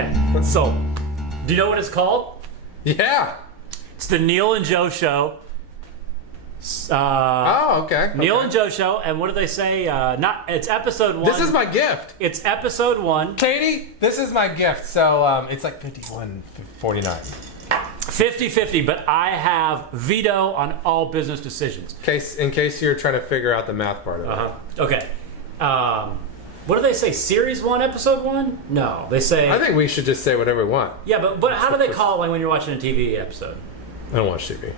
Okay, so do you know what it's called? Yeah. It's the Neil and Joe Show. Oh, okay. Neil and Joe Show, and what do they say? It's episode 1. This is my gift. It's episode 1. Katie, this is my gift. So it's like 51.49. 50-50, but I have veto on all business decisions. In case you're trying to figure out the math part of it. Okay. What do they say? Series 1, episode 1? No, they say. I think we should just say whatever we want. Yeah, but how do they call it like when you're watching a TV episode? I don't watch TV.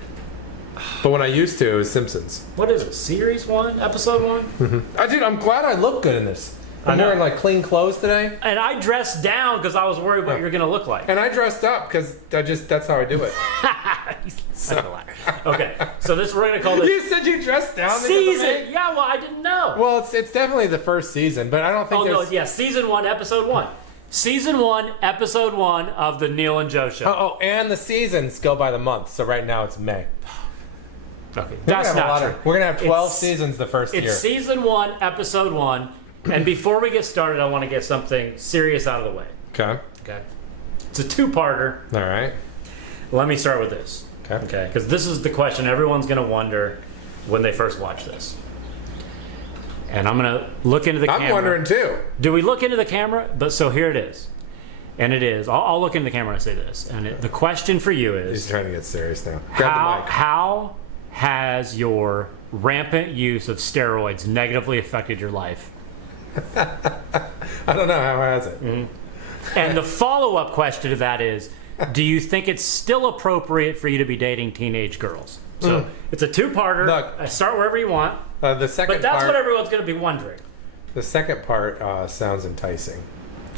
But when I used to, it was Simpsons. What is it? Series 1, episode 1? Dude, I'm glad I look good in this. I'm know. wearing like clean clothes today. And I dressed down because I was worried what you're going to look like. And I dressed up because that's how I do it. Okay, so we're going to call this You said you dressed down because of season. me? Yeah, well, I didn't know. Well, it's definitely the first season, but I don't think season 1, episode 1. Season 1, episode 1 of the Neil and Joe Show. Oh, and the seasons go by the month. So right now it's May. Okay, that's not true. We're gonna have 12 seasons the first year. It's season 1, episode 1, and before we get started, I want to get something serious out of the way. Okay. Okay. It's a two-parter. All right. Let me start with this. Okay. Okay. Because this is the question everyone's going to wonder when they first watch this. And I'm going to look into the camera. I'm wondering too. Do we look into the camera? But so here it is. And it is. I'll look into the camera and say this. And the question for you is. He's trying to get serious now. Grab the mic. How has your rampant use of steroids negatively affected your life? I don't know. How has it? And the follow-up question to that is, do you think it's still appropriate for you to be dating teenage girls? So it's a two-parter. Look, Start wherever you want. The second But that's part, what everyone's going to be wondering. The second part sounds enticing.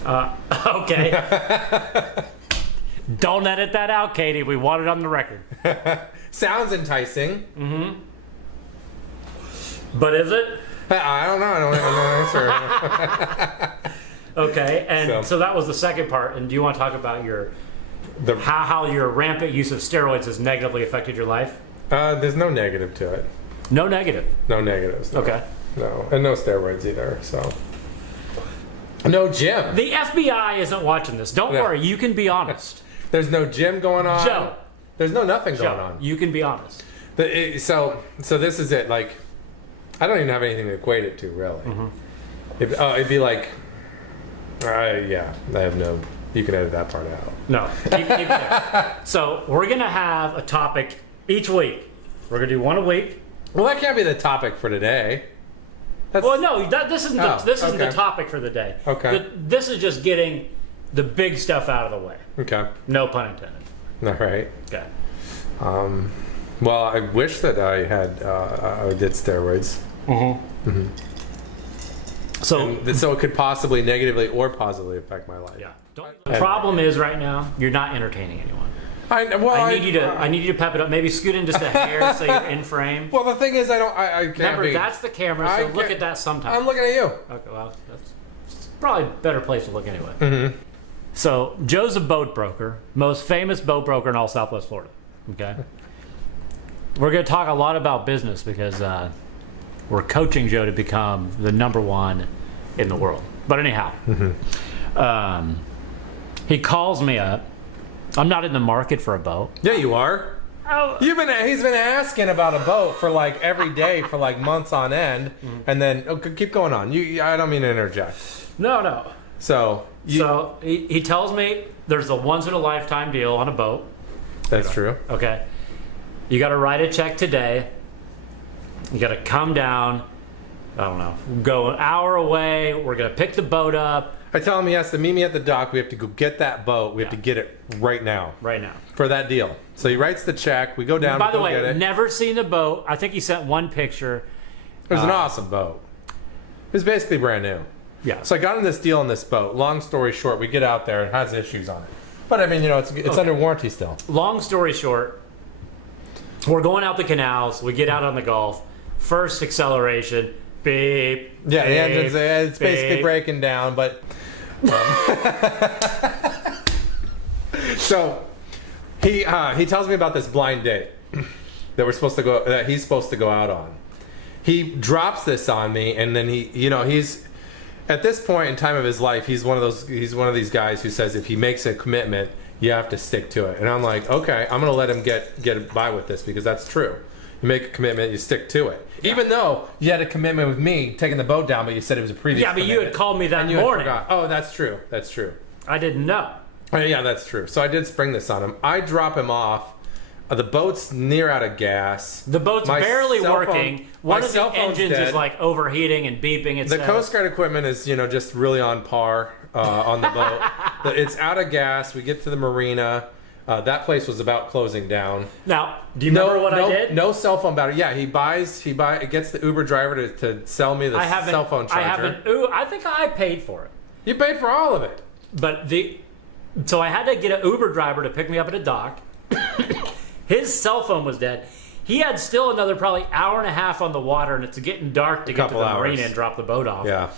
Okay. Don't edit that out, Katie. We want it on the record. Sounds enticing. But is it? I don't know. I don't have no answer. Okay, and so that was the second part. And do you want to talk about how your rampant use of steroids has negatively affected your life? There's no negative to it. No negative. No negatives. No. Okay. No, and no steroids either. So. No gym. The FBI isn't watching this. Don't worry. You can be honest. There's no gym going on. Joe. There's nothing going on. You can be honest. So this is it. Like, I don't even have anything to equate it to, really. It'd be like, yeah, I have no. You can edit that part out. No. Keep it. So we're gonna have a topic each week. We're gonna do one a week. Well, that can't be the topic for today. Well, no. This isn't the okay. topic for the day. Okay. This is just getting the big stuff out of the way. Okay. No pun intended. All right. Okay. Well, I wish that I had I did steroids. So it could possibly negatively or positively affect my life. yeah. The problem is right now you're not entertaining anyone. I need you to pep it up. Maybe scoot in just a hair so you're in frame. Well, the thing is, I can't. Remember, that's the camera, so look at that sometime. I'm looking at you. Okay, well, that's probably a better place to look anyway. So Joe's a boat broker, most famous boat broker in all Southwest Florida. Okay. We're going to talk a lot about business because we're coaching Joe to become the #1 in the world. But anyhow, he calls me up. I'm not in the market for a boat. Yeah, you are. Oh. He's been asking about a boat for like every day for like months on end, and then keep going on. I don't mean to interject. No. So he tells me there's a once in a lifetime deal on a boat. That's true. Okay. You got to write a check today. You got to come down. I don't know. Go an hour away. We're gonna pick the boat up. I tell him he has to meet me at the dock. We have to go get that boat. We have to get it right now. Right now. For that deal. So he writes the check. We go down. By the way, never seen the boat. I think he sent one picture. It was an awesome boat. It was basically brand new. Yeah. So I got him this deal on this boat. Long story short, we get out there. It has issues on it. But I mean, it's under warranty still. Long story short, we're going out the canals. We get out on the Gulf. First acceleration. Beep. Yeah, the engine's it's beep. basically breaking down, but so he tells me about this blind date he's supposed to go out on. He drops this on me, and then he's at this point in time of his life, he's one of these guys who says if he makes a commitment, you have to stick to it. And I'm like, okay, I'm gonna let him get by with this because that's true. You make a commitment, you stick to it. Yeah. Even though you had a commitment with me taking the boat down, but you said it was a previous. Yeah, but commitment. you had called me that And you morning. had forgot. Oh, that's true. That's true. I didn't know. Oh, yeah, that's true. So I did spring this on him. I drop him off. The boat's near out of gas. The boat's My barely cell working. phone- One my of cell the phone's engines dead. is like overheating and beeping. It The says. Coast Guard equipment is, just really on par on the boat. It's out of gas. We get to the marina. That place was about closing down. Now, do you remember what I did? No cell phone battery. Yeah, he gets the Uber driver to sell me the cell phone charger. I think I paid for it. You paid for all of it. But so I had to get an Uber driver to pick me up at a dock. His cell phone was dead. He had still another probably hour and a half on the water, and it's getting dark to get to the marina and drop the boat off. Yeah.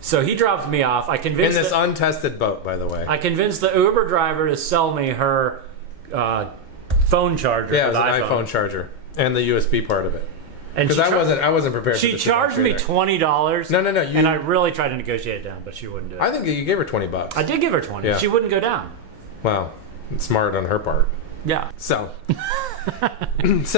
So he dropped me off. I convinced in this untested boat, by the way. I convinced the Uber driver to sell me her phone charger. Yeah, it for was the an iPhone charger and the USB part of it. And because I wasn't prepared. She for the charged me $20. No. And I really tried to negotiate it down, but she wouldn't do it. I think you gave her $20. I did give her 20. Yeah. She wouldn't go down. Wow, it's smart on her part. Yeah. So,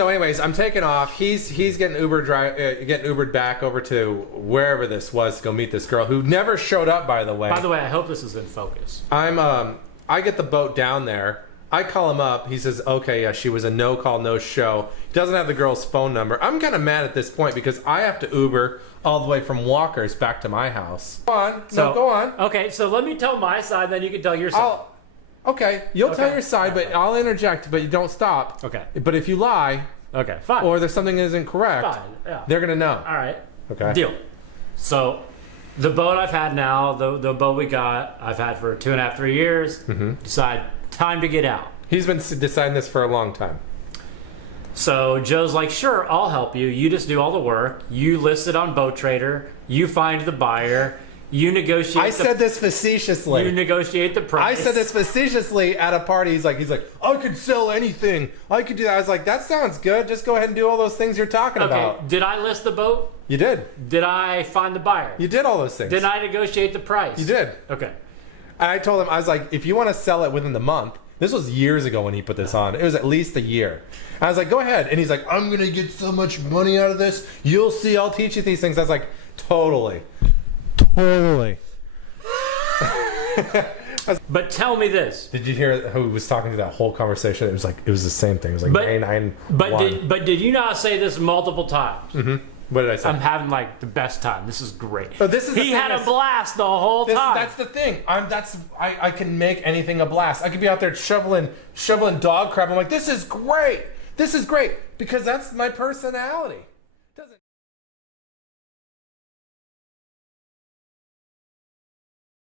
anyways, I'm taking off. He's getting Ubered back over to wherever this was to go meet this girl who never showed up. By the way, I hope this is in focus. I get the boat down there. I call him up. He says, okay, yeah, she was a no call, no show. He doesn't have the girl's phone number. I'm kind of mad at this point because I have to Uber all the way from Walker's back to my house. Go on. Go on. Okay, so let me tell my side, then you can tell your side. Okay, you'll tell your side, but I'll interject, but you don't stop. Okay. But if you lie, okay, fine. or there's something that isn't correct, fine. Yeah. they're gonna know. All right. Okay. Deal. So, the boat I've had now, the boat we got, I've had for 2.5, 3 years. Decide time to get out. He's been deciding this for a long time. So Joe's like, sure, I'll help you. You just do all the work. You list it on Boat Trader. You find the buyer. You negotiate. I said this facetiously. You negotiate the price. I said this facetiously at a party. He's like, I could sell anything. I could do that. I was like, that sounds good. Just go ahead and do all those things you're talking about. Did I list the boat? You did. Did I find the buyer? You did all those things. Did I negotiate the price? You did. Okay. And I told him, I was like, if you want to sell it within the month, this was years ago when he put this on. It was at least a year. And I was like, go ahead. And he's like, I'm going to get so much money out of this. You'll see. I'll teach you these things. I was like, totally. But tell me this. Did you hear who was talking to that whole conversation? It was the same thing. It was like 991. But did you not say this multiple times? Mm-hmm. What did I say? I'm having like the best time. This is great. But this is he had a blast the whole time. That's the thing. I can make anything a blast. I could be out there shoveling dog crap. I'm like, this is great. This is great because that's my personality.